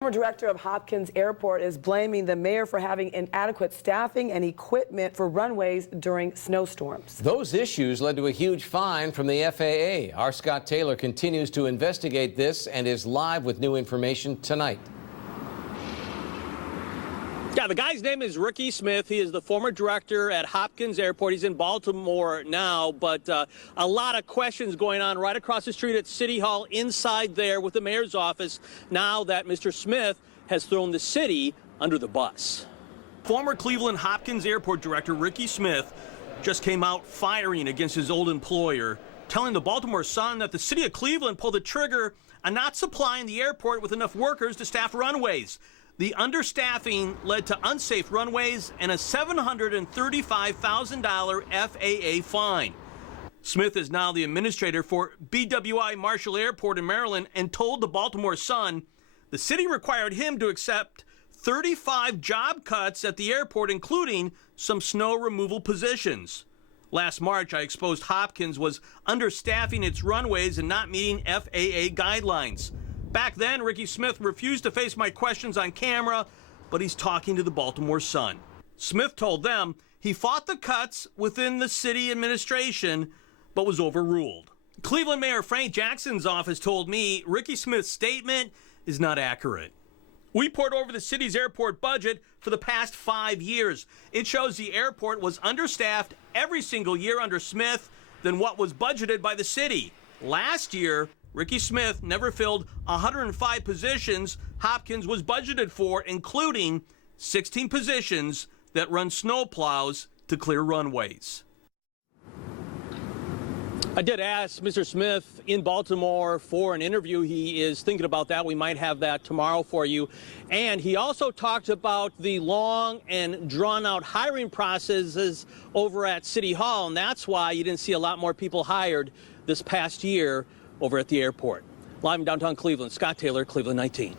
Former director of Hopkins Airport is blaming the mayor for having inadequate staffing and equipment for runways during snowstorms. Those issues led to a huge fine from the FAA. Our Scott Taylor continues to investigate this and is live with new information tonight. Yeah, the guy's name is Ricky Smith. He is the former director at Hopkins Airport. He's in Baltimore now, but a lot of questions going on right across the street at City Hall inside there with the mayor's office now that Mr. Smith has thrown the city under the bus. Former Cleveland Hopkins Airport director Ricky Smith just came out firing against his old employer, telling the Baltimore Sun that the city of Cleveland pulled the trigger on not supplying the airport with enough workers to staff runways. The understaffing led to unsafe runways and a $735,000 FAA fine. Smith is now the administrator for BWI Marshall Airport in Maryland and told the Baltimore Sun the city required him to accept 35 job cuts at the airport, including some snow removal positions. Last March, I exposed Hopkins was understaffing its runways and not meeting FAA guidelines. Back then, Ricky Smith refused to face my questions on camera, but he's talking to the Baltimore Sun. Smith told them he fought the cuts within the city administration, but was overruled. Cleveland Mayor Frank Jackson's office told me Ricky Smith's statement is not accurate. We poured over the city's airport budget for the past 5 years. It shows the airport was understaffed every single year under Smith than what was budgeted by the city. Last year, Ricky Smith never filled 105 positions Hopkins was budgeted for, including 16 positions that run snow plows to clear runways. I did ask Mr. Smith in Baltimore for an interview. He is thinking about that. We might have that tomorrow for you. And he also talked about the long and drawn-out hiring processes over at City Hall, and that's why you didn't see a lot more people hired this past year over at the airport. Live in downtown Cleveland, Scott Taylor, Cleveland 19.